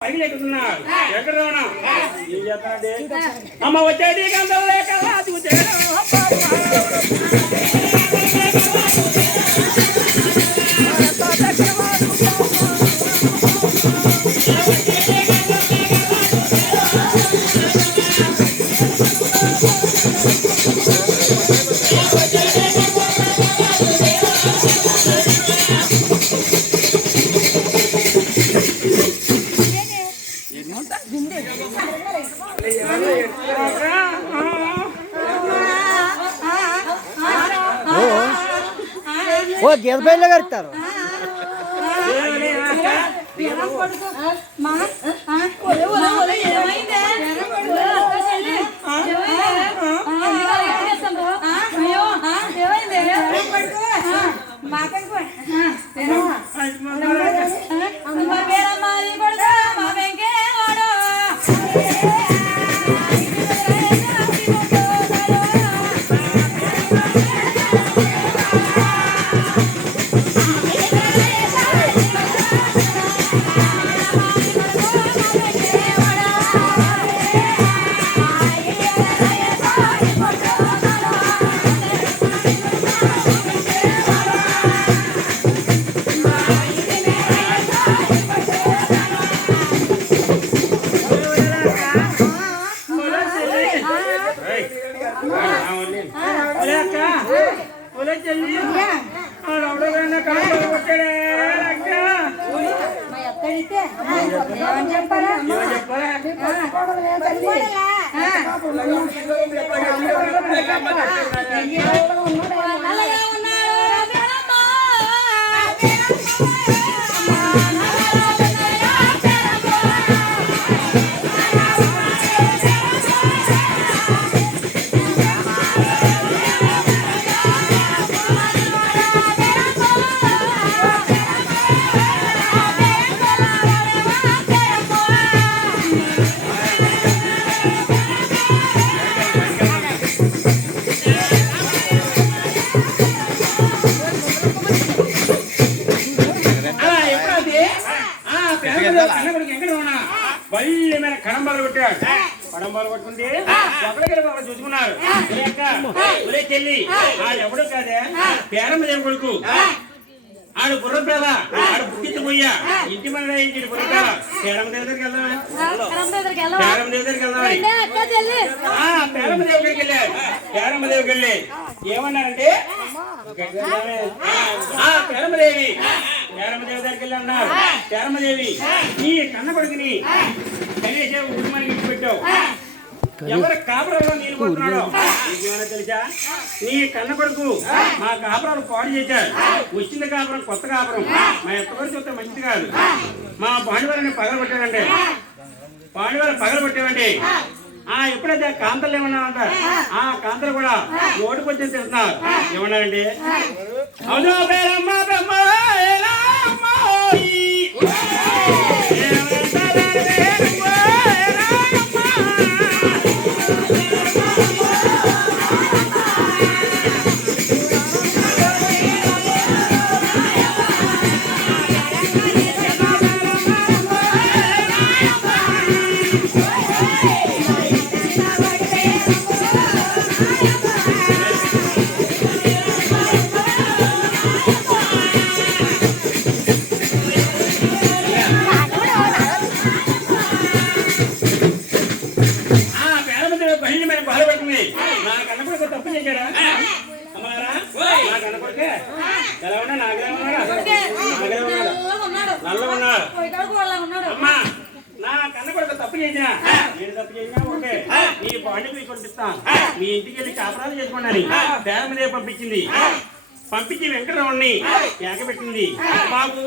పైకి ఎక్కుతున్నాడు ఎక్కడ రావనా ఏం చేస్తానండి అమ్మ వచ్చేది గంటలు లేక ఓ గేదె బయలు కడతారు బల్లి మీద కడంబాలు కొట్టాడు కడంబాలు కొట్టుకుంటే ఎక్కడికి బాబా చూసుకున్నారు చెల్లి ఆడు ఎవడు కాదే పేరమ్మదేవి కొడుకు ఆడు బుర్ర పేద ఆడు బుక్కించి పోయా ఇంటి మన బుర్ర పేరమ్మ దేవి దగ్గరికి వెళ్దామా పేరమ్మ దేవి దగ్గరికి వెళ్దామని పేరమ్మ దేవి దగ్గరికి వెళ్ళారు పేరమ్మ దేవికి వెళ్ళి ఏమన్నారంటే పేరమ్మదేవి పేరమ్మదేవి దగ్గరికి వెళ్ళి అన్నారు పేరమ్మదేవి నీ కన్న కొడుకుని కలిసే ఉద్యమానికి ఇంటి పెట్టావు ఎవరి కాపురంలో నీళ్ళు కొడుతున్నాడో నీకేమైనా తెలుసా నీ కన్న కొడుకు మా కాపురాలు పాడు చేశారు వచ్చింది కాపురం కొత్త కాపురం మా ఎత్తవరకు చూస్తే మంచిది కాదు మా పాండివారిని పగలబట్టానండి పాండివారిని పగలబట్టామండి ఎప్పుడైతే కాంతలు ఏమన్నా అంటారు ఆ కాంతలు కూడా ఓటుకొచ్చి తింటున్నారు ఏమన్నారండి అవును పేరమ్మ తప్పు చేసినా నేను తప్పు చేసినా ఓకే నీ బాడీ మీకు పంపిస్తాను మీ ఇంటికి వెళ్ళి కాపురాలు చేసుకోండి పేరమ్మదేవి పంపించింది పంపించి వెంకటరావుని ఏకబెట్టింది బాబు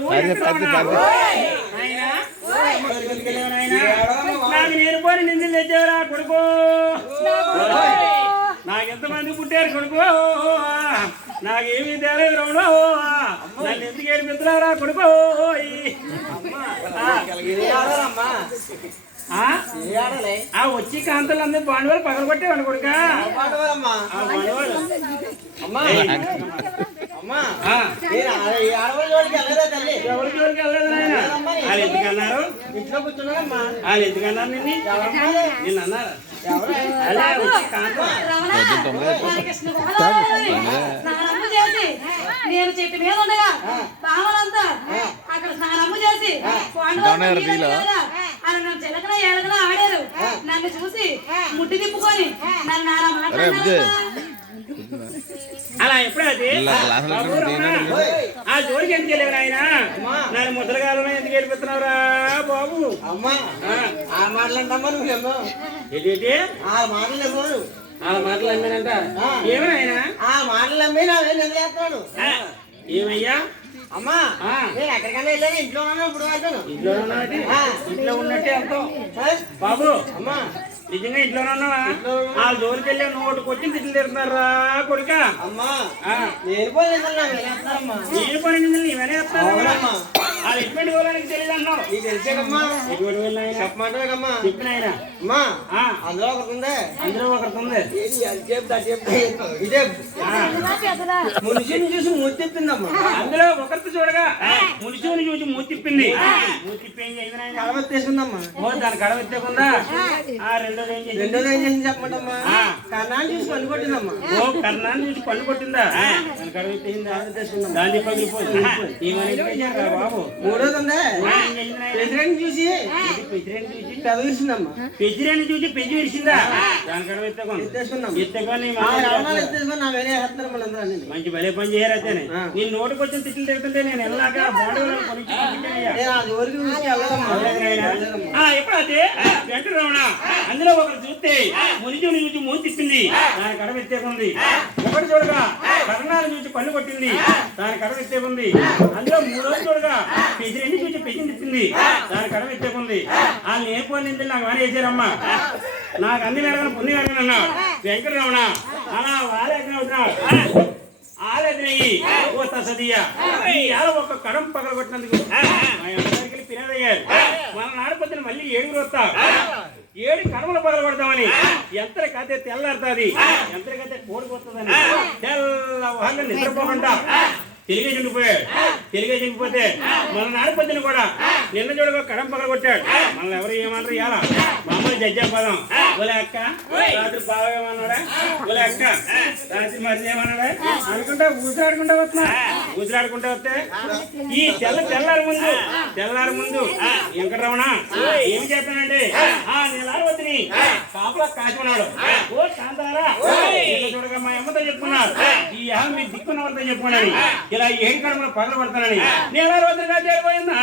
నాకు నేను పోని నిందులు తెచ్చారా కొడుకో నాకెంతమంది పుట్టారు కొడుకో నాకేమీ తేలేదు రావుడు నన్ను ఎందుకు ఏడిపిస్తున్నారా కొడుకో వచ్చి కాంతలు అందరూ బాండవాళ్ళు పగలగొట్టేవాడు కొడుక ఎవరి జోలికి వెళ్ళలేదు నాయన. వాళ్ళు ఎందుకన్నారు? ఇంట్లో కూర్చున్నాడమ్మా. వాళ్ళు ఎందుకన్నారు నిన్ను? నిన్ను అన్నారు. అలా వచ్చి కాదు. నేను చెట్టు మీద ఉండగా బావలంతా అక్కడ స్నానమ్మ చేసి నన్ను చిలకన ఏడకన ఆడారు. నన్ను చూసి ముట్టి తిప్పుకొని నన్ను నారా మాట్లాడారు. అలా ఎప్పుడైతే ఆ జోలికి ఎందుకు వెళ్ళారు ఆయన? నన్ను ముసలిగాలను ఎందుకు వెళ్ళిపోతున్నావురా బాబు? అమ్మా ఆ మాటలంటమ్మా నువ్వేమో. ఏంటి ఆ మాటలు ఏమో ఆ మాటలు అమ్మానంట. ఏమైనా ఆ మాటలు అమ్మి నావేం చేస్తున్నాను. ఏమయ్యా? అమ్మా నేను ఎక్కడికైనా వెళ్ళాను. ఇంట్లో ఉన్నాను. ఇప్పుడు వెళ్తాను. ఇంట్లో ఉన్నాడు. ఇంట్లో ఉన్నట్టే వెళ్తాం బాబు. అమ్మా నిజంగా ఇంట్లోనే ఉన్నావా? ఆ జోలికి వెళ్ళి నోటుకు వచ్చి తిట్లు తిడుతున్నారా కొడుక? అమ్మా నేను పని నేను పని నీవనే చెప్తాను. వాళ్ళు ఎటువంటి వాళ్ళకి తెలియదు అన్నావు. నీకు తెలిసేదమ్మా. ఎటువంటి వాళ్ళు చెప్పమంటావేకమ్మా. చెప్పిన ఆయన అమ్మా అందులో ఒకటి ఉంది. అందులో ఒకటి ఉంది. ఇదే మునిషిని చూసి మూతిప్పిందమ్మా. అందులో ఒకరితో చూడగా మునిషిని చూసి మూతిప్పింది. మూతిప్పి ఏం చేసింది ఆయన? కడవెత్తేసుకుందమ్మా. దాన్ని కడవెత్తకుండా రెండోది ఏం చేసింది? రెండోది ఏం చేసింది చెప్పమంటమ్మా. కర్ణాన్ని చూసి పన్ను కొట్టిందమ్మా. కర్ణాన్ని చూసి పన్ను కొట్టిందా? దాన్ని కడవెత్తేసిందా? దాన్ని పగిలిపోయింది. బాబు మూడోది ఉంది. ప్రెసిడెంట్ చూసి పెదవిసిందమ్మా. పెజిరాన్ని చూసి పెజి విరిసిందా? దాని కడ ఎత్తేసుకున్నాం. ఎత్తుకొని ఎత్తేసుకుని నా వేరే వేస్తున్నారు మళ్ళీ. మంచి భలే పని చేయరైతే నేను నోటికి వచ్చిన తిట్లు తిడుతుంటే నేను వెళ్ళాక ఎప్పుడైతే వెంకటరమణ అందులో ఒకరు చూస్తే మునిజుని చూసి మూసి తిప్పింది. దాని కడ ఎత్తేకుంది. ఒకటి చూడగా కర్ణాలు చూసి పన్ను కొట్టింది. దాని కడ ఎత్తేకుంది. అందులో మూడోది చూడగా పెజిరెండి చూసి పెజిని తిప్పింది. దాని కడ ఎత్తేకుంది. వాళ్ళు ఏ పోయింది నాకు వారి చేశారమ్మా. నాకు అన్ని వేరగా పుణ్య అన్నా వెంకటరమణ అలా వారే అవుతున్నాడు. ఆలెదినయ్యి ఓ తసదియా ఒక కడం పగల కొట్టినందుకు అందరికి పిల్లలయ్యారు. మన నాడపొద్దున మళ్ళీ 7 వస్తా 7 కడమలు పగల కొడతామని ఎంతకైతే తెల్లారుతుంది. ఎంతకైతే కోడిపోతుందని తెల్లవాళ్ళు నిద్రపోకుండా తెలుగే చెండిపోయాడు. తెలుగే చెండిపోతే మన నాడపొద్దున కూడా నిన్న చూడగా కడం పగల కొట్టాడు. మనల్ని ఎవరు ఏమన్నారు? ఇలా మామూలు జడ్జాపదం. ఓలే అక్క రాత్రి బాగా ఏమన్నాడా? ఓలే అక్క రాత్రి మరి ఏమన్నాడా అనుకుంటా ఊసిరాడుకుంటా వస్తున్నా. ఊసిరాడుకుంటా వస్తే ఈ తెల్లారి ముందు వెంకటరమణ ఏం చేస్తానంటే ఆ నెలారవతిని కాపులా కాచుకున్నాడు. ఓ కాంతారా చూడగా మా అమ్మతో చెప్పుకున్నారు. ఈ యాభై మీ దిక్కున్న వాళ్ళతో చెప్పుకున్నాను. ఇలా 7 కడమలు పగల పడతానని నెలారవతిగా చేరిపోయిందా?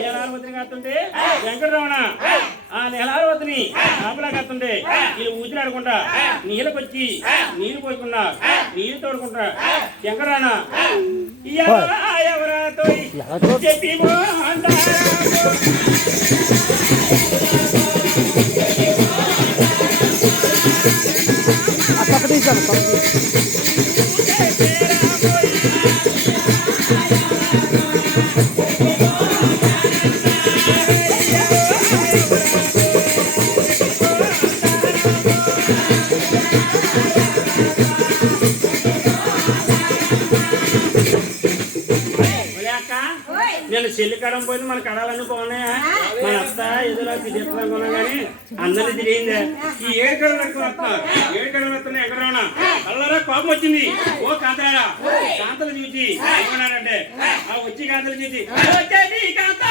నెలారవతిని కాస్తుంటే వెంకటరమణ ఆ నెలారవతిని కాపులా కాస్తుంటే వీళ్ళు ఊసిరాడుకుంటా నీళ్ళకొచ్చి నీళ్ళు పోసుకున్నా నీళ్ళు తోడుకుంటా శంకరాణ ఎవరాతో చెప్పి నేను చెల్లి కడం పోయింది. మన కడాలన్నీ బాగున్నాయా? మన అత్త ఎదురు తిరుగుతున్నాం కానీ అందరినీ తిరిగిందే. ఈ 7 కడలు వస్తున్నారు. 7 కడలు వస్తున్నాయి. ఎక్కడన్నా కళ్ళరా కోపం వచ్చింది. ఓ కాంతారా కాంతలు చూసి ఏమన్నారంటే ఆ వచ్చి కాంతలు చూసి వచ్చేది కాంత